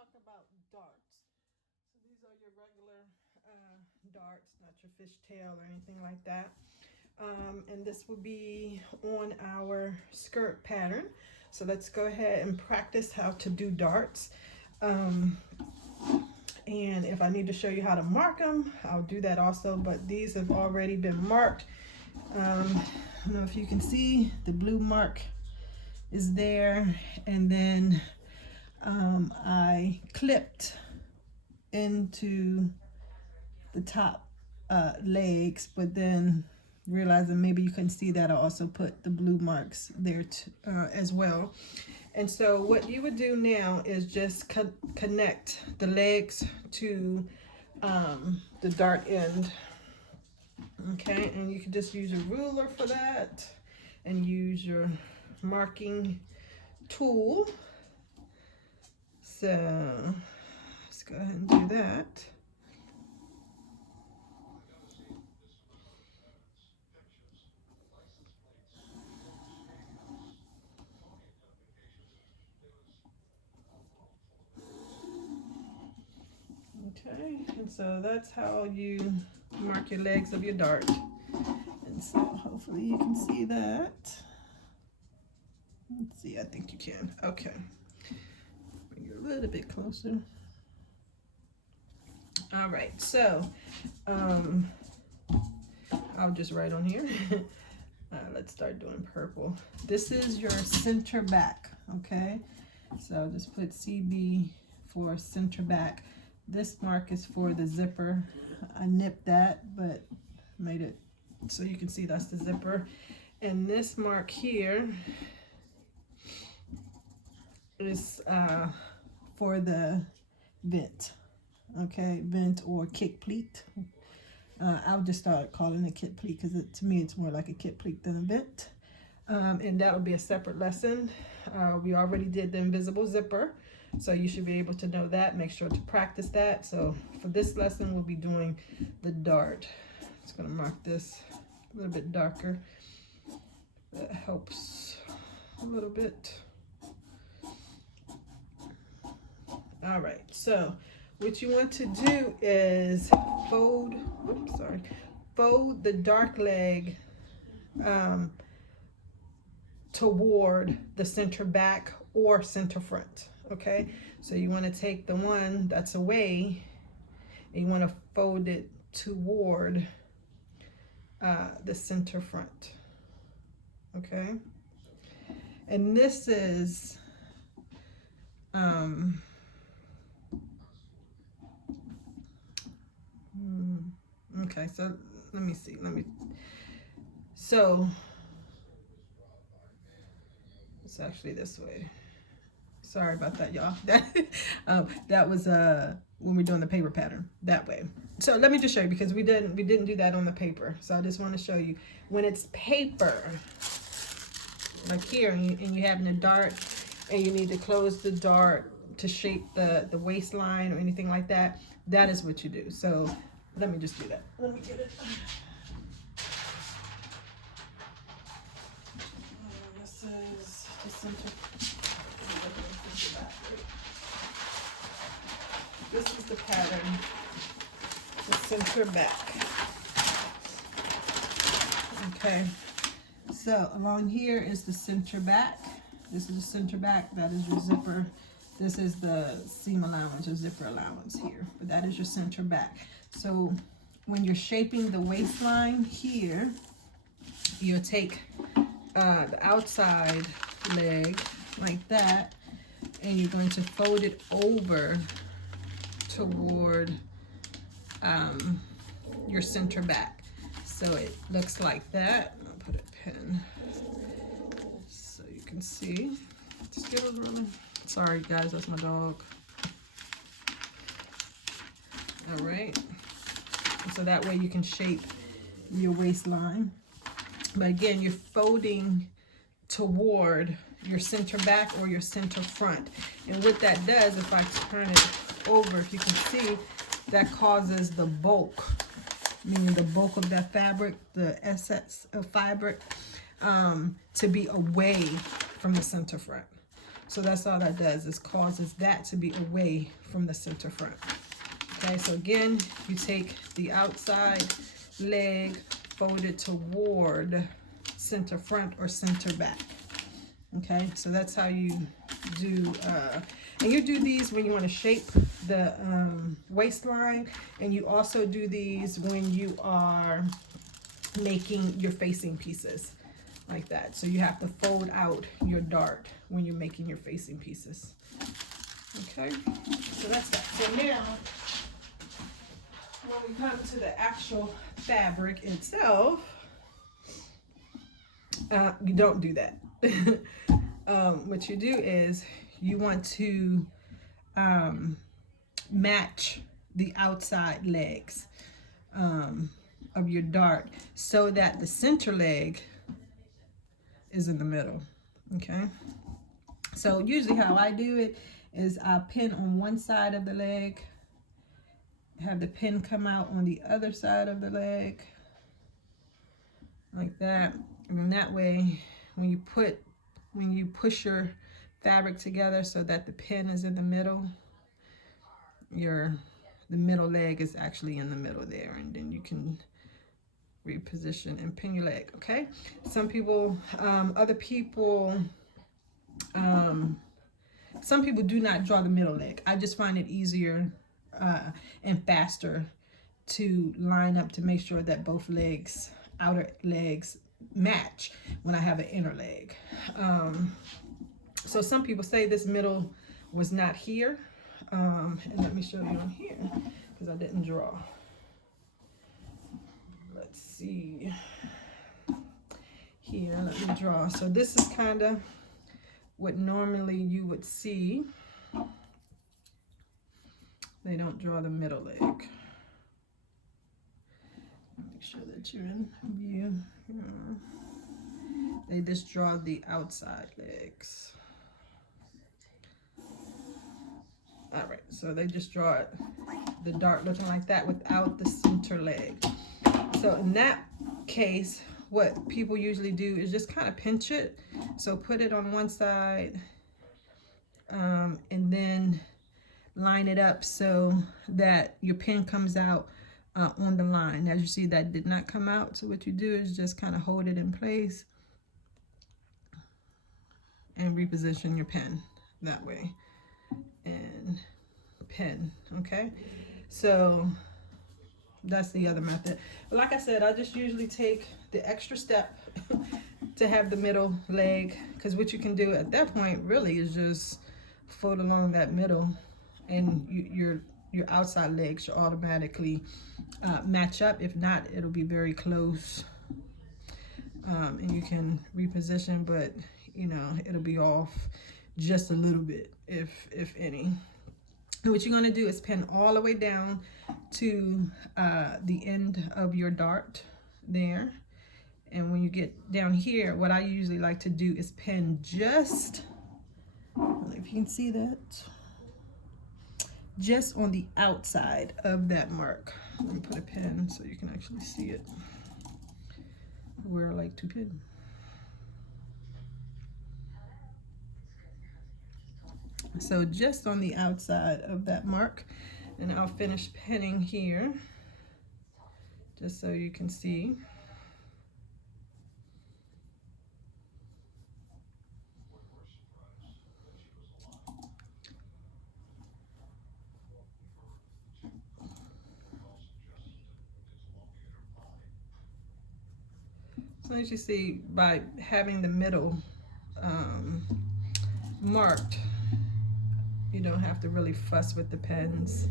talk about darts. So these are your regular darts, not your fishtail or anything like that. And this will be on our skirt pattern. So let's go ahead and practice how to do darts. And if I need to show you how to mark them, I'll do that also, but these have already been marked. I don't know if you can see the blue mark is there, and then I clipped into the top legs, but then realizing maybe you couldn't see that, I also put the blue marks there as well. And so what you would do now is just connect the legs to the dart end. Okay, and you can just use a ruler for that and use your marking tool. So let's go ahead and do that. Okay, and so that's how you mark your legs of your dart. And so hopefully you can see that. Let's see, I think you can. Okay, bring you a little bit closer. All right, so I'll just write on here. Let's start doing purple. This is your center back, okay? So I'll just put CB for center back. This mark is for the zipper. I nipped that, but made it so you can see that's the zipper. And this mark here is for the vent, okay? Vent or kick pleat. I'll just start calling it kit pleat because to me it's more like a kit pleat than a vent. And that'll be a separate lesson. We already did the invisible zipper, so you should be able to know that. Make sure to practice that. So for this lesson, we'll be doing the dart. It's gonna mark this a little bit darker. That helps a little bit. All right, so what you want to do is fold the dark leg toward the center back or center front, okay? So you want to take the one that's away and you want to fold it toward the center front, okay? And this is okay, so let me see. So it's actually this way. Sorry about that, y'all. That was when we're doing the paper pattern that way. So let me just show you, because we didn't do that on the paper. So I just want to show you when it's paper, like here, and you having a dart, and you need to close the dart to shape the waistline or anything like that. That is what you do. So let me just do that. Let me get it. This is the center. This is the pattern, the center back. Okay, so along here is the center back. This is the center back. That is your zipper. This is the seam allowance or zipper allowance here, but that is your center back. So when you're shaping the waistline here, you'll take the outside leg like that, and you're going to fold it over toward your center back. So it looks like that. I'll put a pin so you can see. Just get it rolling. Sorry guys, that's my dog. All right. So that way you can shape your waistline. But again, you're folding toward your center back or your center front. And what that does, if I turn it over, if you can see, that causes the bulk, meaning the bulk of that fabric, the excess of fabric, to be away from the center front. So that's all that does, is causes that to be away from the center front. Okay, so again, you take the outside leg, fold it toward center front or center back. Okay, so that's how you do, and you do these when you want to shape the waistline, and you also do these when you are making your facing pieces like that. So you have to fold out your dart when you're making your facing pieces. Okay, so that's that. So now, when we come to the actual fabric itself, you don't do that. What you do is you want to match the outside legs of your dart so that the center leg is in the middle. Okay, so usually how I do it is I pin on one side of the leg, have the pin come out on the other side of the leg like that, and that way when you push your fabric together so that the pin is in the middle, the middle leg is actually in the middle there, and then you can reposition and pin your leg. Okay, some people some people do not draw the middle leg. I just find it easier and faster to line up to make sure that both legs, outer legs, match when I have an inner leg. So some people say this middle was not here, and let me show you on here because I didn't draw. Let's see here, let me draw. So this is kind of what normally you would see. They don't draw the middle leg. Make sure that you're in view. They just draw the outside legs. All right, so they just draw it, the dart looking like that without the center leg. So in that case, what people usually do is just kind of pinch it. So put it on one side and then line it up so that your pin comes out on the line. As you see, that did not come out. So what you do is just kind of hold it in place and reposition your pin that way and pin. Okay, so that's the other method. But like I said, I just usually take the extra step to have the middle leg, because what you can do at that point really is just fold along that middle, and your outside leg should automatically match up. If not, it'll be very close, and you can reposition, but you know, it'll be off just a little bit, if any. And what you're going to do is pin all the way down to the end of your dart there. And when you get down here, what I usually like to do is pin just, if you can see that, just on the outside of that mark. Let me put a pin so you can actually see it, where I like to pin. So just on the outside of that mark, and I'll finish pinning here just so you can see. So as you see, by having the middle marked, you don't have to really fuss with the pens.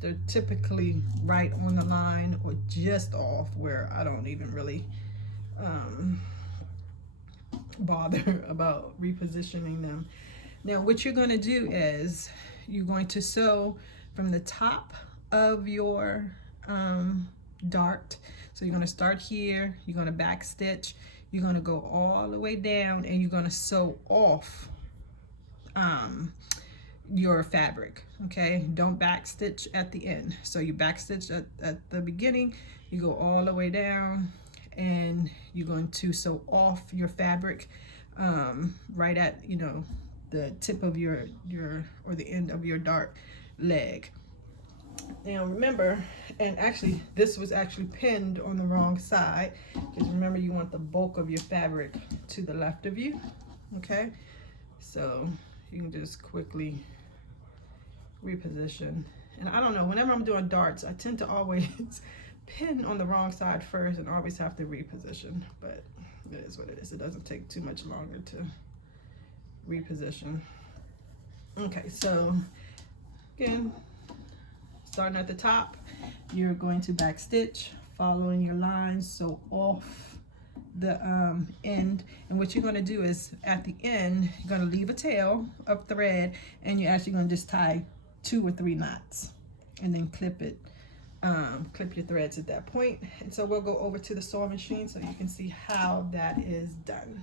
They're typically right on the line or just off, where I don't even really bother about repositioning them. Now what you're going to do is you're going to sew from the top of your dart. So you're going to start here, you're going to back stitch, you're going to go all the way down, and you're going to sew off your fabric. Okay, don't back stitch at the end. So you back stitch at the beginning, you go all the way down, and you're going to sew off your fabric right at, you know, the tip of your or the end of your dart leg. Now remember, and actually this was actually pinned on the wrong side, because remember you want the bulk of your fabric to the left of you. Okay, so you can just quickly reposition. And I don't know, whenever I'm doing darts, I tend to always pin on the wrong side first and always have to reposition, but it is what it is. It doesn't take too much longer to reposition. Okay, so again, starting at the top, you're going to back stitch, following your lines, so off the end. And what you're going to do is at the end, you're going to leave a tail of thread, and you're actually going to just tie 2 or 3 knots and then clip it, clip your threads at that point. And so we'll go over to the sewing machine so you can see how that is done.